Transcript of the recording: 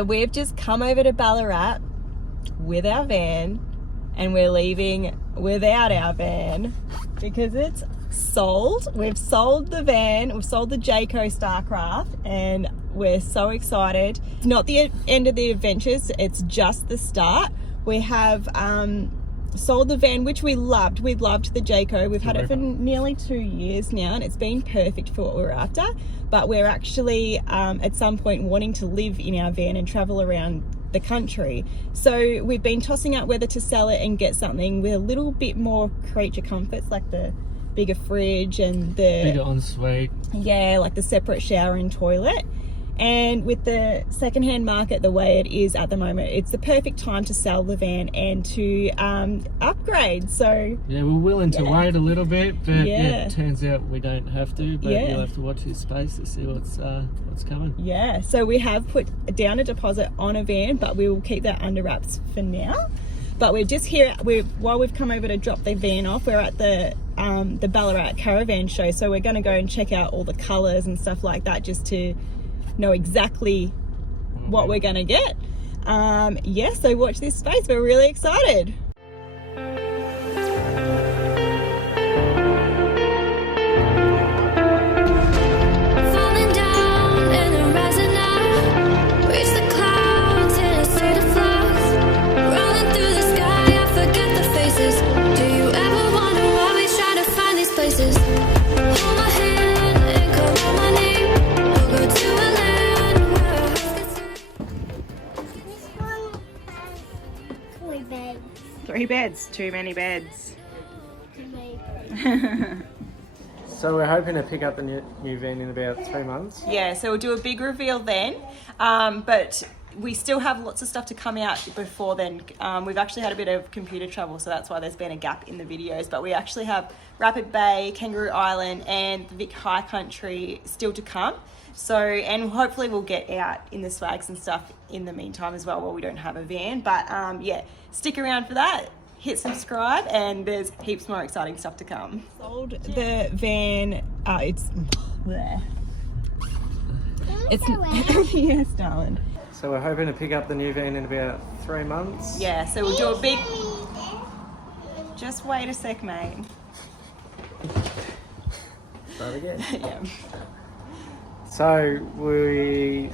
So we've just come over to Ballarat with our van and we're leaving without our van because it's sold. We've sold the van, we've sold the Jayco Starcraft, and we're so excited. It's not the end of the adventures, it's just the start. We have sold the van, which we loved. We loved the Jayco. We've had it for nearly 2 years now and it's been perfect for what we were after. But we're actually at some point wanting to live in our van and travel around the country. So we've been tossing up whether to sell it and get something with a little bit more creature comforts, like the bigger fridge and the bigger ensuite. Yeah, like the separate shower and toilet. And with the secondhand market the way it is at the moment, it's the perfect time to sell the van and to upgrade. So yeah, we're willing to wait a little bit, but yeah, it turns out we don't have to. But you'll have to watch this space to see what's coming. Yeah, so we have put down a deposit on a van, but we will keep that under wraps for now. But we're just here. While we've come over to drop the van off, we're at the Ballarat Caravan Show. So we're going to go and check out all the colours and stuff like that, just to know exactly what we're gonna get. Yeah, so watch this space. We're really excited. Three beds, too many beds. So we're hoping to pick up the new van in about 3 months. Yeah, so we'll do a big reveal then, but we still have lots of stuff to come out before then. We've actually had a bit of computer trouble, so that's why there's been a gap in the videos, but we actually have Rapid Bay, Kangaroo Island and the Vic High Country still to come. So, and hopefully we'll get out in the swags and stuff in the meantime as well while we don't have a van. But yeah, stick around for that. Hit subscribe and there's heaps more exciting stuff to come. Sold the van. It's yes, darling. So we're hoping to pick up the new van in about 3 months. Yeah, so we'll do a big... Just wait a sec, mate. Try it again. Yeah. So we